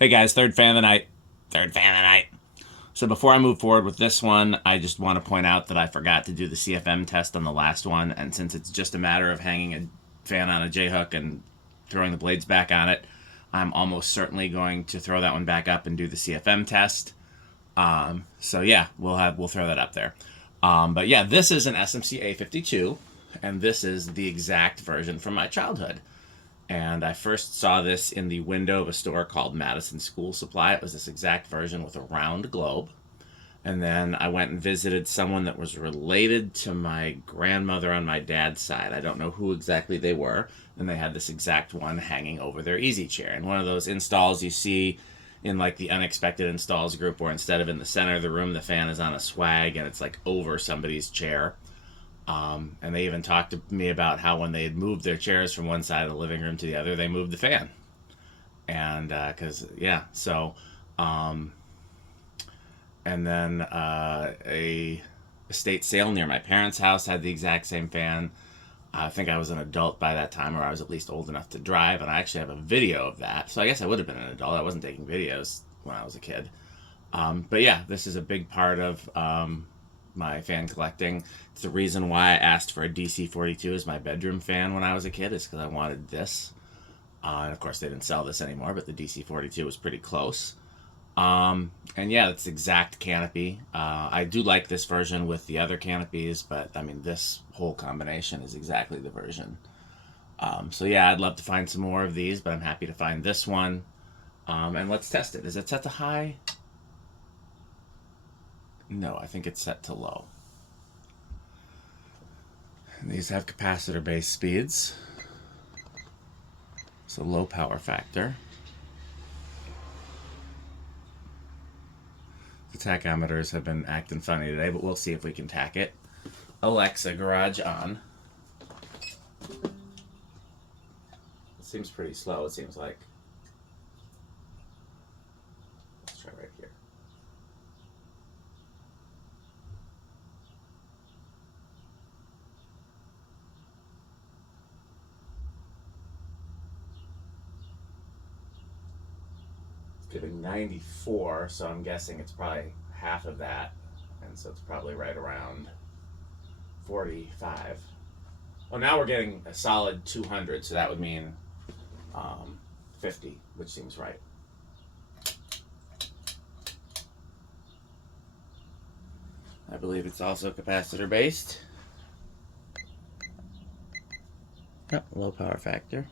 Hey guys, third fan of the night. Third fan of the night. So before I move forward with this one, I just want to point out that I forgot to do the CFM test on the last one, and since it's just a matter of hanging a fan on a J-hook and throwing the blades back on it, I'm almost certainly going to throw that one back up and do the CFM test. So yeah, we'll throw that up there. But yeah, this is an SMC A52, and this is the exact version from my childhood. And I first saw this in the window of a store called Madison School Supply. It was this exact version with a round globe. And then I went and visited someone that was related to my grandmother on my dad's side. I don't know who exactly they were. And they had this exact one hanging over their easy chair. And one of those installs you see in like the unexpected installs group where instead of in the center of the room, the fan is on a swag and it's like over somebody's chair. And they even talked to me about how when they had moved their chairs from one side of the living room to the other, they moved the fan. And because, yeah, so, um, and then a estate sale near my parents' house had the exact same fan. I think I was an adult by that time, or I was at least old enough to drive, and I actually have a video of that. So I guess I would have been an adult. I wasn't taking videos when I was a kid. But yeah, this is a big part of my fan collecting. It's the reason why I asked for a DC-42 as my bedroom fan when I was a kid, is because I wanted this. And of course, they didn't sell this anymore, but the DC-42 was pretty close. And yeah, it's exact canopy. I do like this version with the other canopies, but I mean, this whole combination is exactly the version. So yeah, I'd love to find some more of these, but I'm happy to find this one. And let's test it. Is it set to high? No, I think it's set to low. And these have capacitor based speeds. So low power factor. The tachometers have been acting funny today, but we'll see if we can tack it. Alexa, garage on. It seems pretty slow, it seems like. Let's try right here. It's giving 94, so I'm guessing it's probably half of that. And so it's probably right around 45. Well, now we're getting a solid 200, so that would mean 50, which seems right. I believe it's also capacitor based. Yep, low power factor.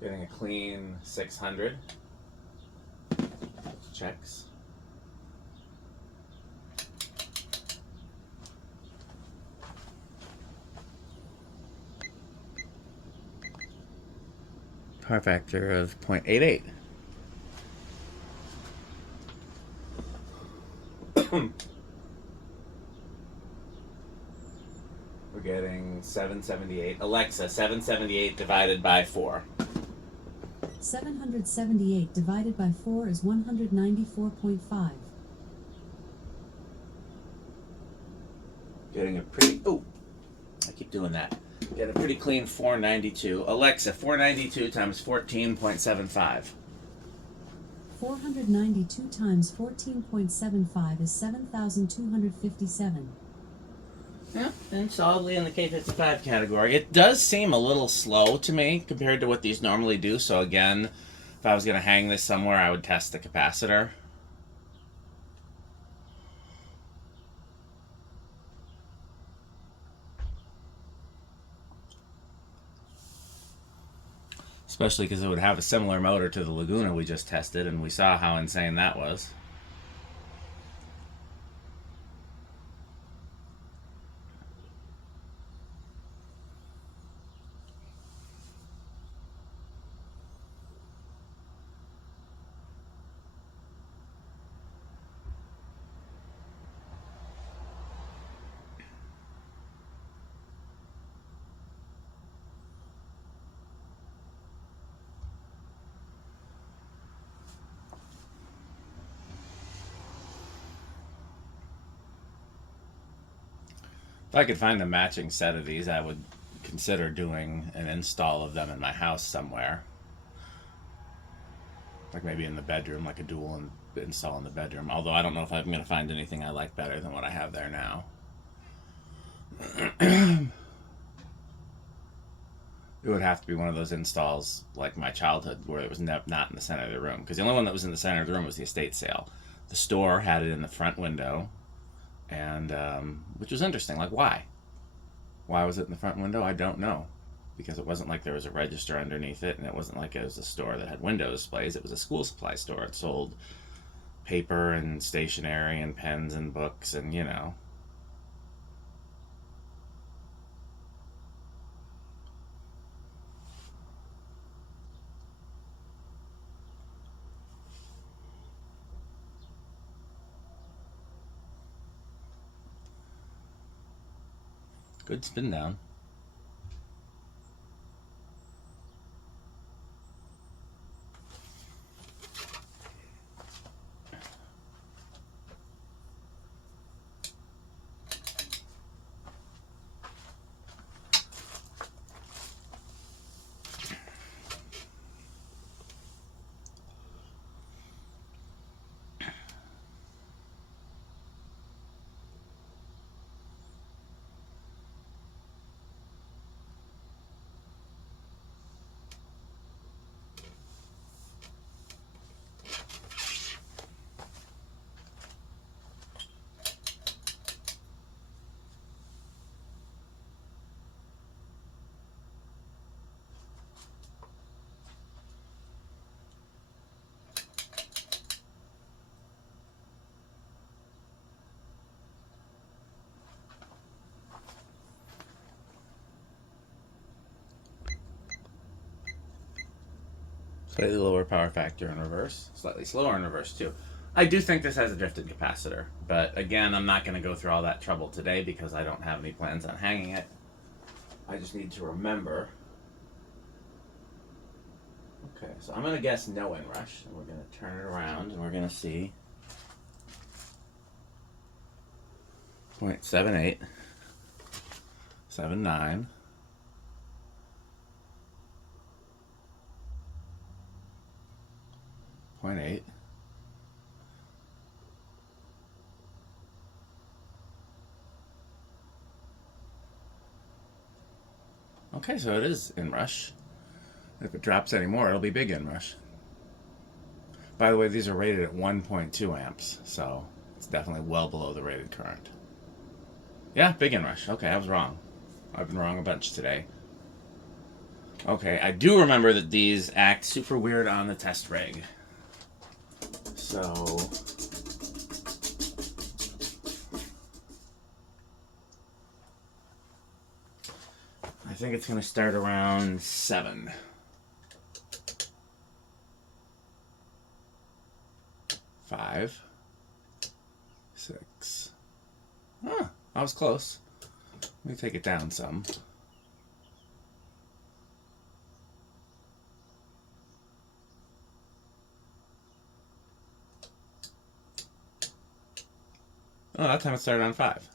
Getting a clean 600. Checks. Power factor of 0.88. We're getting 778. Alexa, 778 divided by 4. 778 divided by 4 is 194.5. Getting a pretty... Oh, I keep doing that. Get a pretty clean 492. Alexa, 492 times 14.75. 492 times 14.75 is 7,257. Yeah, and solidly in the K55 category. It does seem a little slow to me compared to what these normally do. So again, if I was going to hang this somewhere, I would test the capacitor. Especially because it would have a similar motor to the Laguna we just tested, and we saw how insane that was. If I could find a matching set of these, I would consider doing an install of them in my house somewhere. Like maybe in the bedroom, like a dual install in the bedroom. Although I don't know if I'm going to find anything I like better than what I have there now. It would have to be one of those installs like my childhood where it was not in the center of the room. Because the only one that was in the center of the room was the estate sale. The store had it in the front window, and which was interesting. Like, why? Why was it in the front window? I don't know. Because it wasn't like there was a register underneath it, and it wasn't like it was a store that had window displays. It was a school supply store. It sold paper and stationery and pens and books and, you know. Good spin down. Slightly lower power factor in reverse. Slightly slower in reverse, too. I do think this has a drifted capacitor. But again, I'm not going to go through all that trouble today because I don't have any plans on hanging it. I just need to remember. Okay, so I'm going to guess no inrush. And we're going to turn it around and we're going to see 0.78, 79, 0.8, okay, so it is inrush. If it drops anymore, it'll be big inrush. By the way, these are rated at 1.2 amps, so it's definitely well below the rated current. Yeah, big inrush. Okay, I was wrong. I've been wrong a bunch today. Okay, I do remember that these act super weird on the test rig. So I think it's going to start around 7. 5, 6. Huh, I was close. Let me take it down some. Oh, that time it started on 5.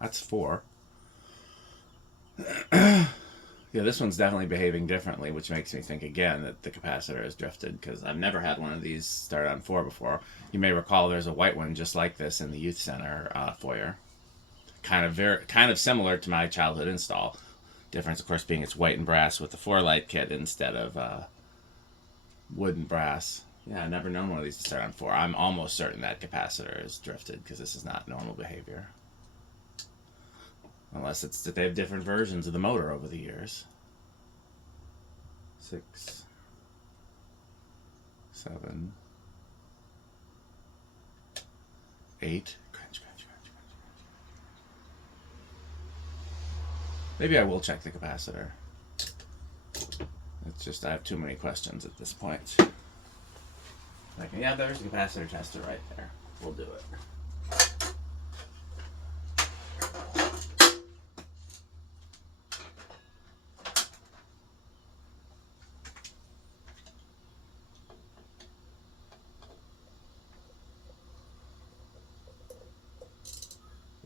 That's 4. Yeah, this one's definitely behaving differently, which makes me think again that the capacitor has drifted because I've never had one of these start on 4 before. You may recall there's a white one just like this in the youth center foyer, kind of similar to my childhood install. Difference, of course, being it's white and brass with the 4-light kit instead of wood and brass. Yeah, I've never known one of these to start on 4. I'm almost certain that capacitor is drifted because this is not normal behavior. Unless it's that they have different versions of the motor over the years. 6, 7, 8. Crunch, crunch, crunch, crunch. Maybe I will check the capacitor. It's just I have too many questions at this point. Like, yeah, there's the capacitor tester right there. We'll do it.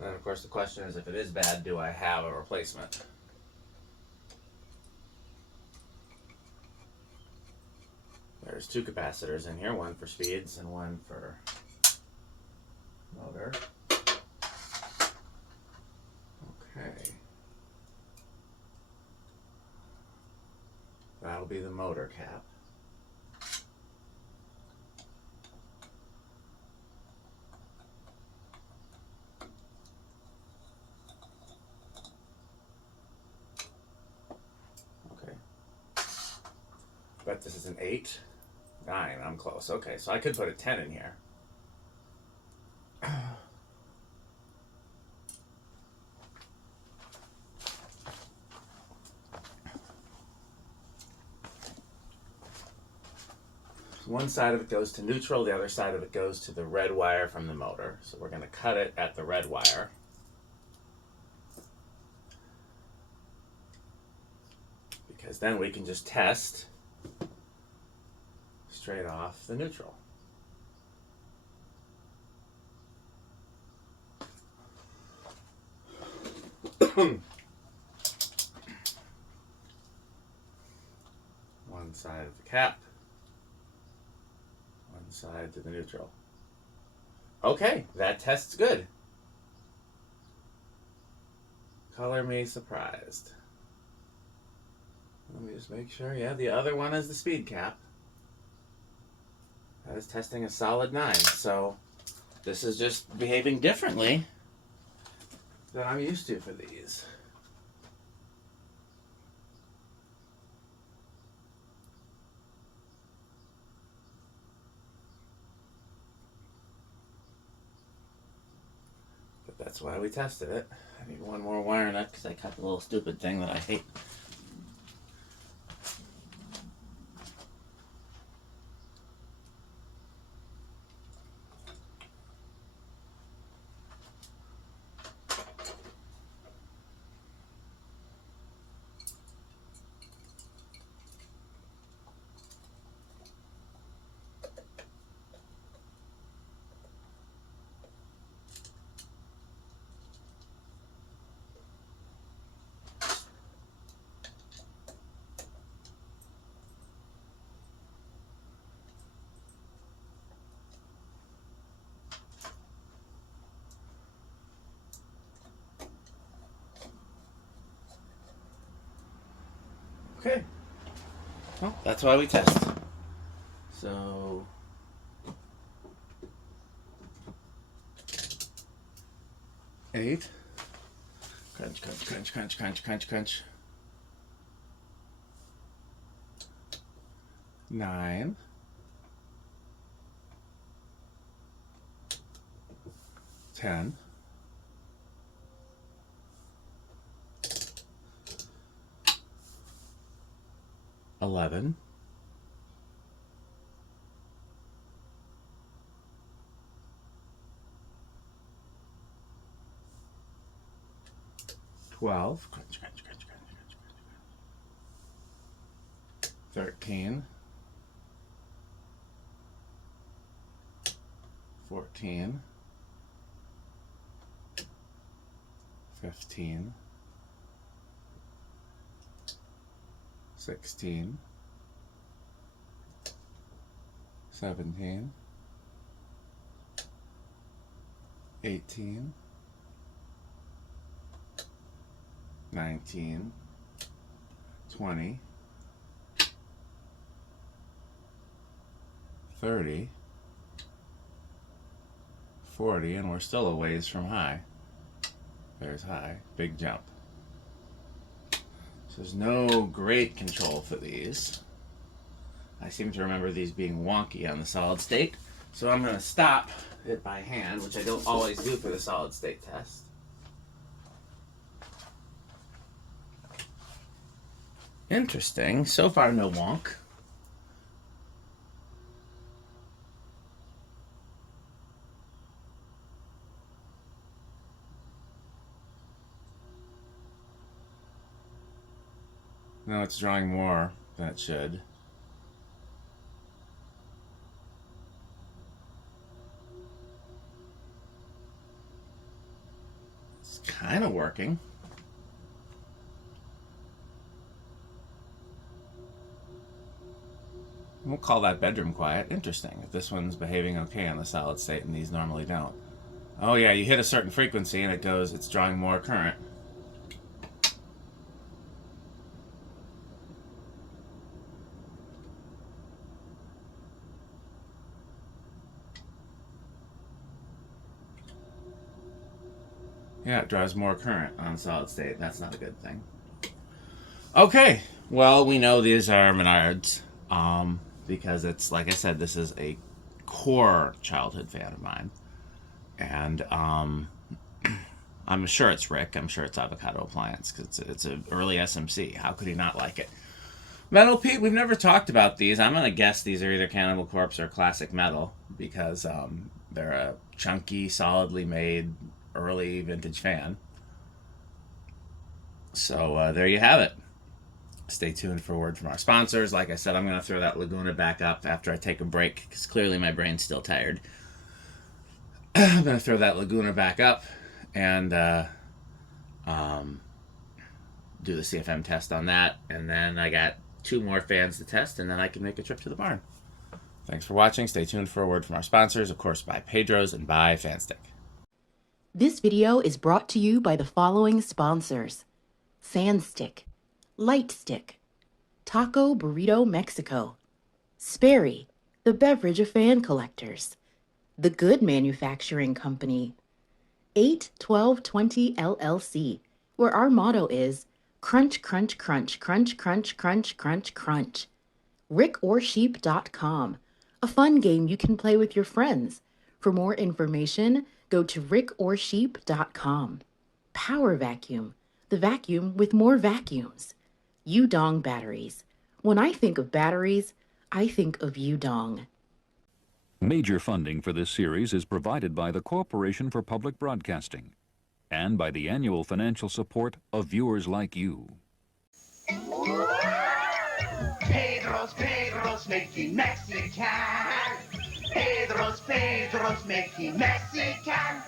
And then, of course, the question is, if it is bad, do I have a replacement? There's two capacitors in here, one for speeds and one for motor. Okay. That'll be the motor cap. Okay. But this is an 8, 9. I'm close. Okay, so I could put a 10 in here. One side of it goes to neutral, the other side of it goes to the red wire from the motor. So we're going to cut it at the red wire. Because then we can just test straight off the neutral. One side of the cap, one side to the neutral. Okay, that tests good. Color me surprised. Let me just make sure. Yeah, the other one is the speed cap. That is testing a solid 9. So this is just behaving differently than I'm used to for these. But that's why we tested it. I need one more wire nut because I cut the little stupid thing that I hate. Okay. Well, that's why we test. So 8. Crunch, crunch, crunch, crunch, crunch, crunch, crunch. 9. 10. 11. 12. Crunch, crunch, crunch, crunch, crunch, crunch. 13. 14. 15. 16. 17. 18. 19. 20. 30. 40, and we're still a ways from high. There's high. Big jump. So there's no great control for these. I seem to remember these being wonky on the solid state. So I'm going to stop it by hand, which I don't always do for the solid state test. Interesting. So far, no wonk. No, it's drawing more than it should. kind of working. We'll call that bedroom quiet. Interesting. If this one's behaving okay on the solid state and these normally don't. Oh yeah, you hit a certain frequency and it's drawing more current. Yeah, it draws more current on solid state. That's not a good thing. Okay, well, we know these are Menards because it's, like I said, this is a core childhood fan of mine. And I'm sure it's Rick. I'm sure it's Avocado Appliance because it's an early SMC. How could he not like it? Metal Pete, we've never talked about these. I'm going to guess these are either Cannibal Corpse or Classic Metal because they're a chunky, solidly made, early vintage fan. So there you have it. Stay tuned for a word from our sponsors. Like I said, I'm going to throw that Laguna back up after I take a break because clearly my brain's still tired. I'm going to throw that Laguna back up and do the CFM test on that. And then I got 2 more fans to test, and then I can make a trip to the barn. Thanks for watching. Stay tuned for a word from our sponsors, of course, by Pedro's and by Fanstick. This video is brought to you by the following sponsors: Sandstick, Lightstick, Taco Burrito Mexico, Sperry, the beverage of fan collectors, The Good Manufacturing Company, 81220 LLC, where our motto is crunch, crunch, crunch, crunch, crunch, crunch, crunch, crunch. RickOrSheep.com, a fun game you can play with your friends. For more information, go to RickOrSheep.com. Power Vacuum, the vacuum with more vacuums. Udong Batteries. When I think of batteries, I think of Udong. Major funding for this series is provided by the Corporation for Public Broadcasting and by the annual financial support of viewers like you. Pedro's making Mexican. Pedro's making Mexican.